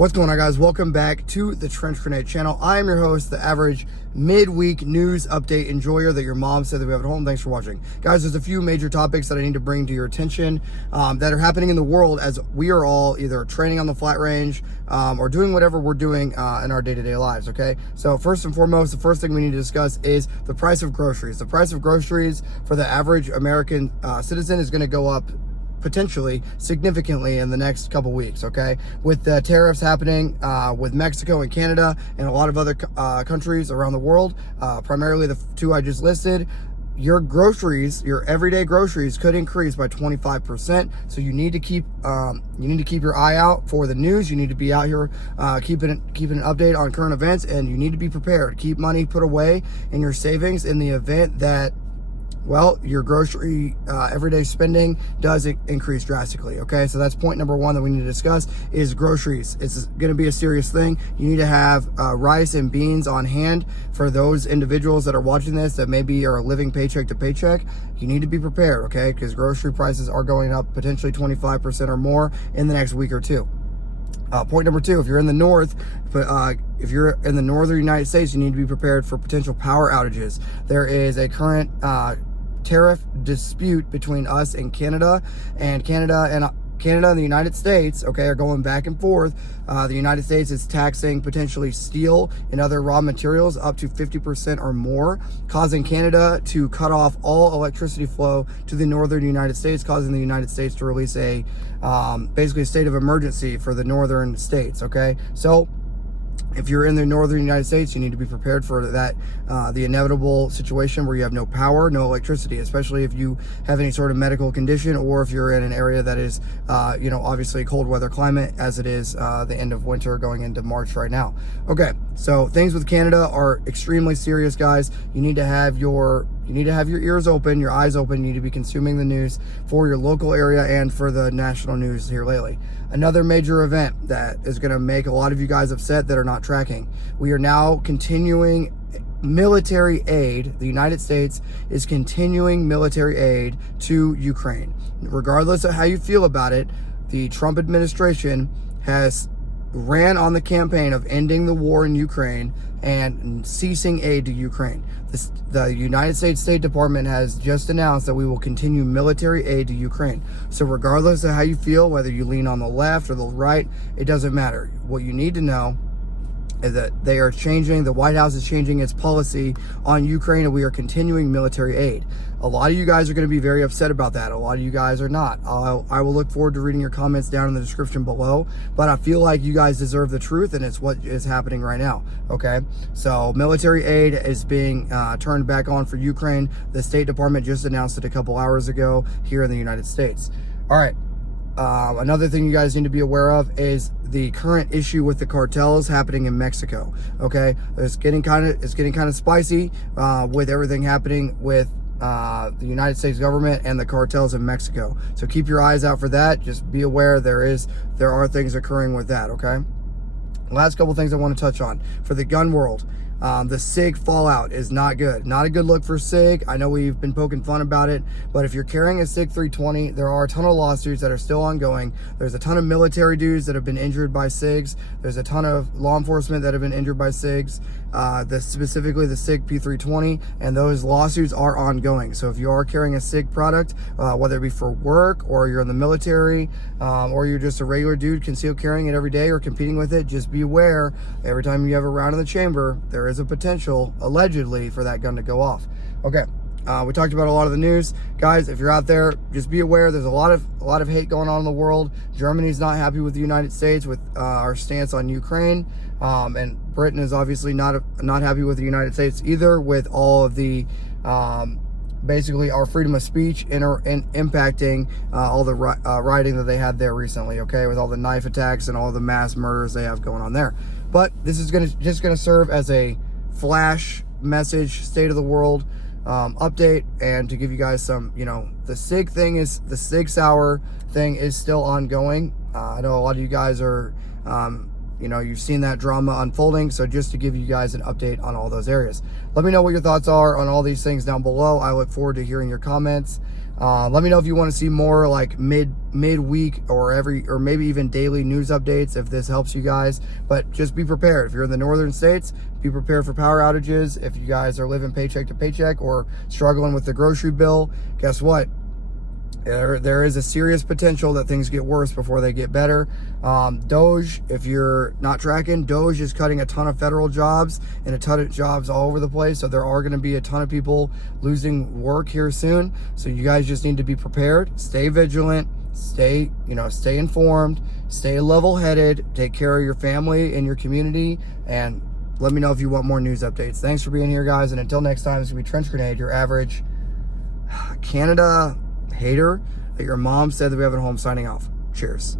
What's going on, guys? Welcome back to the Trench Grenade channel. I am your host, the average midweek news update enjoyer that your mom said that we have at home. Thanks for watching. Guys, there's a few major topics that I need to bring to your attention that are happening in the world as we are all either training on the flat range or doing whatever we're doing in our day-to-day lives, okay? So first and foremost, the first thing we need to discuss is the price of groceries. The price of groceries for the average American citizen is going to go up potentially significantly in the next couple weeks, okay? With the tariffs happening with Mexico and Canada and a lot of other countries around the world, primarily the two I just listed, your groceries, your everyday groceries could increase by 25%. So you need to keep your eye out for the news. You need to be out here keeping an update on current events, and you need to be prepared. Keep money put away in your savings in the event that, well, your grocery everyday spending does increase drastically, okay? So that's point number one that we need to discuss is groceries. It's going to be a serious thing. You need to have rice and beans on hand for those individuals that are watching this that maybe are living paycheck to paycheck. You need to be prepared, okay? Because grocery prices are going up potentially 25% or more in the next week or two. Point number two, if you're in the north, if you're in the northern United States, you need to be prepared for potential power outages. There is a current tariff dispute between us and Canada, and Canada and the United States, okay, are going back and forth. The United States is taxing potentially steel and other raw materials up to 50% or more, causing Canada to cut off all electricity flow to the northern United States, causing the United States to release a basically a state of emergency for the northern states, okay? So if you're in the northern United States, you need to be prepared for that, the inevitable situation where you have no power, no electricity, especially if you have any sort of medical condition, or if you're in an area that is, obviously a cold weather climate, as it is the end of winter going into March right now. Okay, so things with Canada are extremely serious, guys. You need to have your ears open, your eyes open. You need to be consuming the news for your local area and for the national news here lately. Another major event that is going to make a lot of you guys upset that are not tracking. We are now continuing military aid. The United States is continuing military aid to Ukraine. Regardless of how you feel about it, the Trump administration has ran on the campaign of ending the war in Ukraine and ceasing aid to Ukraine. The United States State Department has just announced that we will continue military aid to Ukraine. So regardless of how you feel, whether you lean on the left or the right, it doesn't matter. What you need to know is that they are changing, the White House is changing its policy on Ukraine, and we are continuing military aid. A lot of you guys are going to be very upset about that. A lot of you guys are not. I will look forward to reading your comments down in the description below, but I feel like you guys deserve the truth, and it's what is happening right now, okay? So military aid is being turned back on for Ukraine. The State Department just announced it a couple hours ago here in the United States. All right. Another thing you guys need to be aware of is the current issue with the cartels happening in Mexico. Okay, it's getting kind of spicy with everything happening with the United States government and the cartels in Mexico. So keep your eyes out for that. Just be aware there are things occurring with that. Okay. Last couple things I want to touch on for the gun world. The Sig fallout is not good. Not a good look for Sig. I know we've been poking fun about it, but if you're carrying a Sig 320, there are a ton of lawsuits that are still ongoing. There's a ton of military dudes that have been injured by Sigs. There's a ton of law enforcement that have been injured by Sigs, specifically the Sig P320, and those lawsuits are ongoing. So if you are carrying a Sig product, whether it be for work or you're in the military, or you're just a regular dude concealed carrying it every day or competing with it, just be aware every time you have a round in the chamber, there is a potential, allegedly, for that gun to go off. Okay, we talked about a lot of the news, guys. If you're out there, just be aware. There's a lot of hate going on in the world. Germany's not happy with the United States with our stance on Ukraine, and Britain is obviously not happy with the United States either, with all of the basically our freedom of speech impacting all the rioting that they had there recently, okay, with all the knife attacks and all the mass murders they have going on there. But this is just gonna serve as a flash message, state of the world update, and to give you guys some, the Sig Sauer thing is still ongoing. I know a lot of you guys are you've seen that drama unfolding, so just to give you guys an update on all those areas. Let me know what your thoughts are on all these things down below. I look forward to hearing your comments. Let me know if you want to see more like midweek or maybe even daily news updates if this helps you guys. But just be prepared. If you're in the northern states, be prepared for power outages. If you guys are living paycheck to paycheck or struggling with the grocery bill, guess what? There is a serious potential that things get worse before they get better. Doge, if you're not tracking, Doge is cutting a ton of federal jobs and a ton of jobs all over the place. So there are going to be a ton of people losing work here soon. So you guys just need to be prepared, stay vigilant, stay informed, stay level-headed, take care of your family and your community, and let me know if you want more news updates. Thanks for being here, guys. And until next time, it's going to be Trench Grenade, your average Canada hater that your mom said that we have at home, signing off. Cheers.